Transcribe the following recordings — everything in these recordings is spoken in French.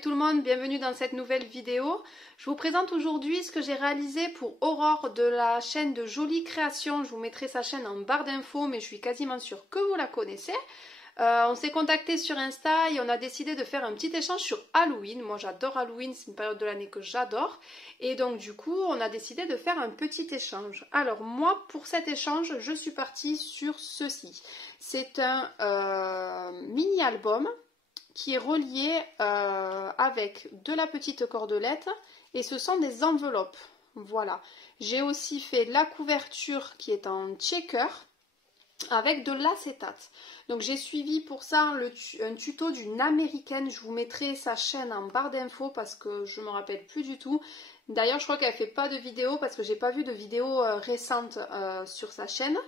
Salut tout le monde, bienvenue dans cette nouvelle vidéo. Je vous présente aujourd'hui ce que j'ai réalisé pour Aurore de la chaîne de Jolie Création. Je vous mettrai sa chaîne en barre d'infos, mais je suis quasiment sûre que vous la connaissez. On s'est contacté sur Insta et on a décidé de faire un petit échange sur Halloween. Moi j'adore Halloween, c'est une période de l'année que j'adore. Et donc du coup on a décidé de faire un petit échange. Alors moi pour cet échange je suis partie sur ceci. C'est un mini album qui est relié avec de la petite cordelette et ce sont des enveloppes. Voilà. J'ai aussi fait la couverture qui est en checker avec de l'acétate. Donc j'ai suivi pour ça un tuto d'une américaine. Je vous mettrai sa chaîne en barre d'infos parce que je ne me rappelle plus du tout. D'ailleurs je crois qu'elle ne fait pas de vidéo parce que j'ai pas vu de vidéo récente sur sa chaîne.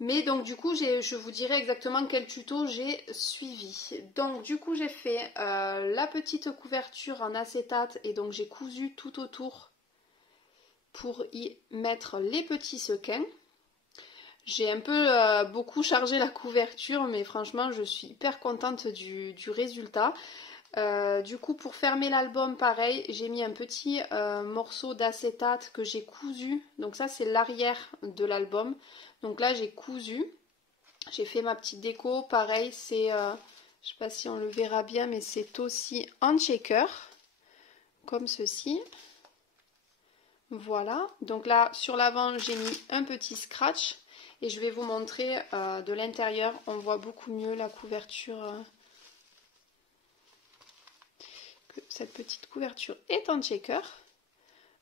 Mais donc du coup je vous dirai exactement quel tuto j'ai suivi. Donc du coup j'ai fait la petite couverture en acétate et donc j'ai cousu tout autour pour y mettre les petits sequins. J'ai un peu beaucoup chargé la couverture mais franchement je suis hyper contente du résultat. Du coup pour fermer l'album pareil j'ai mis un petit morceau d'acétate que j'ai cousu, donc ça c'est l'arrière de l'album, donc là j'ai cousu, j'ai fait ma petite déco, pareil c'est, je sais pas si on le verra bien mais c'est aussi en checker comme ceci, voilà, donc là sur l'avant j'ai mis un petit scratch et je vais vous montrer de l'intérieur, on voit beaucoup mieux la couverture. Cette petite couverture est en checker.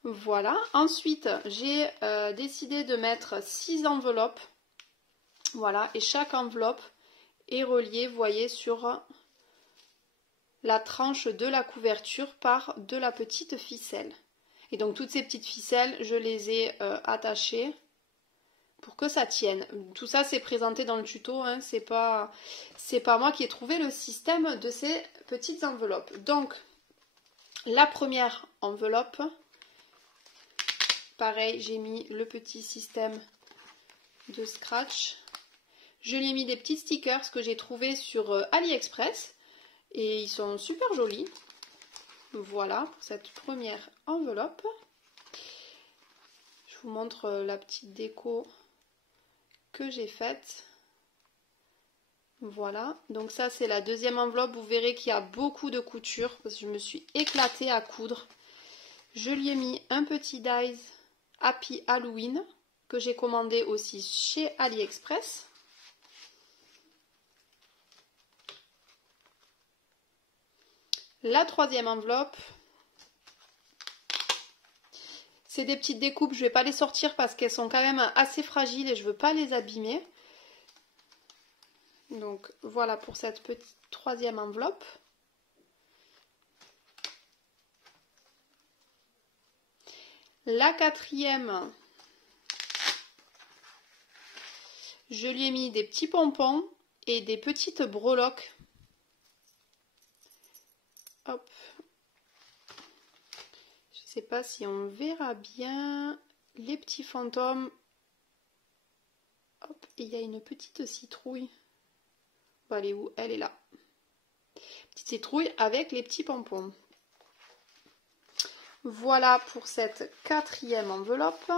Voilà. Ensuite, j'ai décidé de mettre 6 enveloppes. Voilà. Et chaque enveloppe est reliée, vous voyez, sur la tranche de la couverture par de la petite ficelle. Et donc, toutes ces petites ficelles, je les ai attachées pour que ça tienne. Tout ça, c'est présenté dans le tuto. Hein. C'est pas moi qui ai trouvé le système de ces petites enveloppes. Donc, la première enveloppe, pareil, j'ai mis le petit système de scratch. Je lui ai mis des petits stickers que j'ai trouvés sur AliExpress et ils sont super jolis. Voilà pour cette première enveloppe. Je vous montre la petite déco que j'ai faite. Voilà, donc ça c'est la deuxième enveloppe, vous verrez qu'il y a beaucoup de couture parce que je me suis éclatée à coudre. Je lui ai mis un petit dies Happy Halloween que j'ai commandé aussi chez AliExpress. La troisième enveloppe, c'est des petites découpes, je ne vais pas les sortir parce qu'elles sont quand même assez fragiles et je ne veux pas les abîmer. Donc voilà pour cette petite troisième enveloppe. La quatrième, je lui ai mis des petits pompons et des petites breloques. Hop. Je ne sais pas si on verra bien les petits fantômes. Hop, et il y a une petite citrouille. Elle est où? Elle est là. Petite citrouille avec les petits pompons. Voilà pour cette quatrième enveloppe.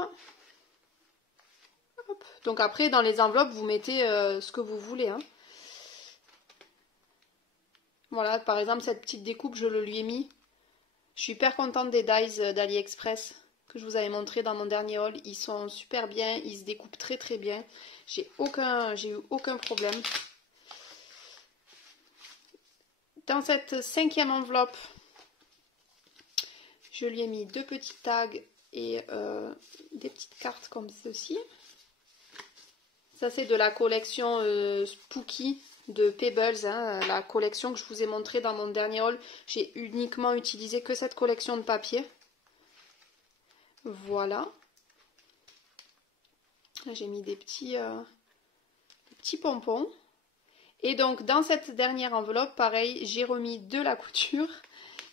Hop. Donc après dans les enveloppes vous mettez ce que vous voulez. Hein. Voilà, par exemple cette petite découpe je le lui ai mis. Je suis hyper contente des dies d'AliExpress que je vous avais montré dans mon dernier haul. Ils sont super bien, ils se découpent très très bien. J'ai eu aucun problème. Dans cette cinquième enveloppe, je lui ai mis deux petits tags et des petites cartes comme ceci. Ça c'est de la collection Spooky de Pebbles, hein, la collection que je vous ai montré dans mon dernier haul. J'ai uniquement utilisé que cette collection de papier. Voilà. J'ai mis des petits pompons. Et donc dans cette dernière enveloppe, pareil, j'ai remis de la couture.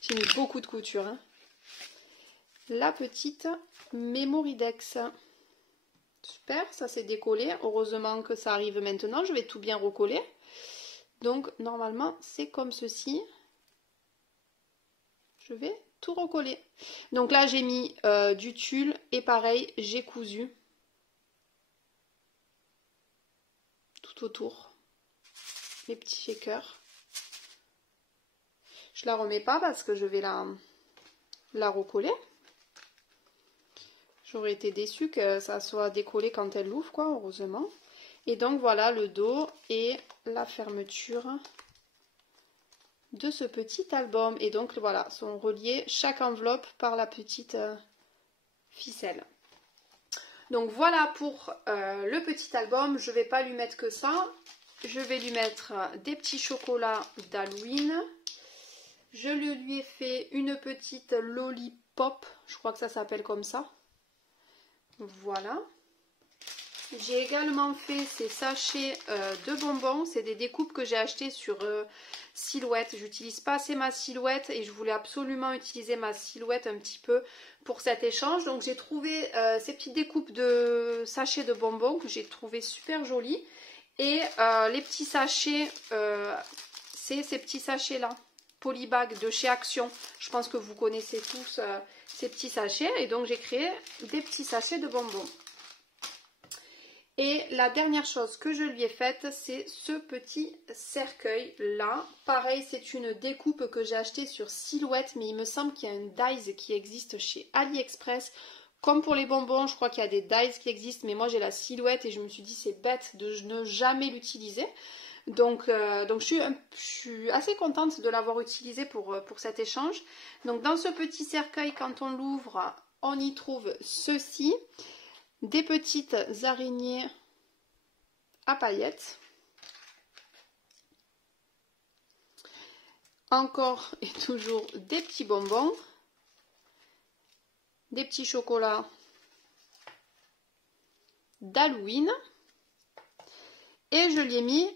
J'ai mis beaucoup de couture. Hein. La petite Memoridex. Super, ça s'est décollé. Heureusement que ça arrive maintenant. Je vais tout bien recoller. Donc normalement c'est comme ceci. je vais tout recoller. Donc là j'ai mis du tulle et pareil j'ai cousu tout autour les petits shakers. Je la remets pas parce que je vais la recoller. J'aurais été déçue que ça soit décollé quand elle l'ouvre, quoi, heureusement. Et donc voilà le dos et la fermeture de ce petit album. Et donc voilà, sont reliés chaque enveloppe par la petite ficelle. Donc voilà pour le petit album. Je ne vais pas lui mettre que ça. Je vais lui mettre des petits chocolats d'Halloween. Je lui ai fait une petite lollipop. Je crois que ça s'appelle comme ça. Voilà. J'ai également fait ces sachets de bonbons. C'est des découpes que j'ai achetées sur Silhouette. J'utilise pas assez ma Silhouette et je voulais absolument utiliser ma Silhouette un petit peu pour cet échange. Donc j'ai trouvé ces petites découpes de sachets de bonbons que j'ai trouvé super jolies. Et les petits sachets, c'est ces petits sachets là, Polybag de chez Action. Je pense que vous connaissez tous ces petits sachets. Et donc j'ai créé des petits sachets de bonbons. Et la dernière chose que je lui ai faite, c'est ce petit cercueil là. Pareil, c'est une découpe que j'ai achetée sur Silhouette, mais il me semble qu'il y a une dies qui existe chez AliExpress. Comme pour les bonbons, je crois qu'il y a des dies qui existent, mais moi j'ai la Silhouette et je me suis dit c'est bête de ne jamais l'utiliser. Donc je suis assez contente de l'avoir utilisé pour cet échange. Donc dans ce petit cercueil, quand on l'ouvre, on y trouve ceci. Des petites araignées à paillettes. Encore et toujours des petits bonbons. Des petits chocolats d'Halloween. Et je lui ai mis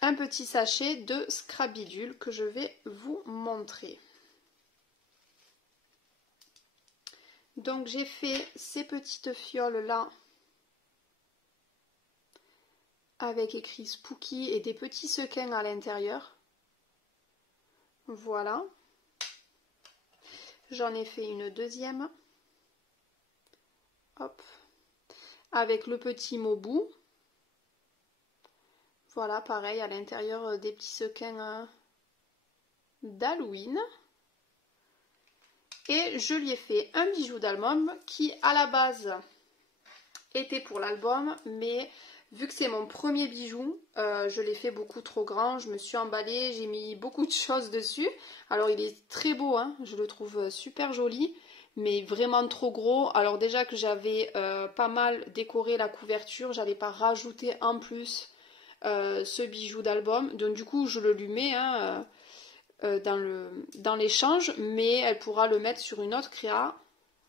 un petit sachet de Scrabidule que je vais vous montrer. Donc j'ai fait ces petites fioles là avec écrit Spooky et des petits sequins à l'intérieur. Voilà. J'en ai fait une deuxième. Hop. Avec le petit Mobu. Voilà, pareil, à l'intérieur des petits sequins d'Halloween. Et je lui ai fait un bijou d'album qui, à la base, était pour l'album. Mais vu que c'est mon premier bijou, je l'ai fait beaucoup trop grand. Je me suis emballée, j'ai mis beaucoup de choses dessus. Alors, il est très beau, hein, je le trouve super joli. Mais vraiment trop gros. Alors déjà que j'avais pas mal décoré la couverture, j'allais pas rajouter en plus ce bijou d'album. Donc du coup je le lui mets hein, dans l'échange, mais elle pourra le mettre sur une autre créa.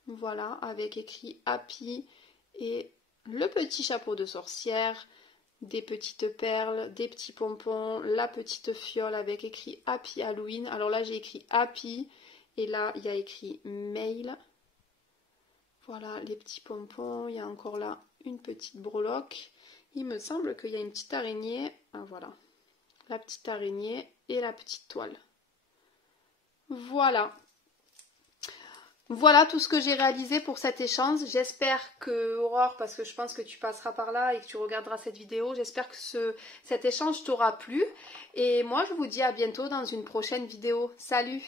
Voilà, avec écrit Happy et le petit chapeau de sorcière, des petites perles, des petits pompons, la petite fiole avec écrit Happy Halloween. Alors là j'ai écrit Happy. Et là, il y a écrit mail. Voilà les petits pompons. Il y a encore là une petite breloque. Il me semble qu'il y a une petite araignée. Ah, voilà. La petite araignée et la petite toile. Voilà. Voilà tout ce que j'ai réalisé pour cet échange. J'espère que, Aurore, parce que je pense que tu passeras par là et que tu regarderas cette vidéo, j'espère que cet échange t'aura plu. Et moi, je vous dis à bientôt dans une prochaine vidéo. Salut!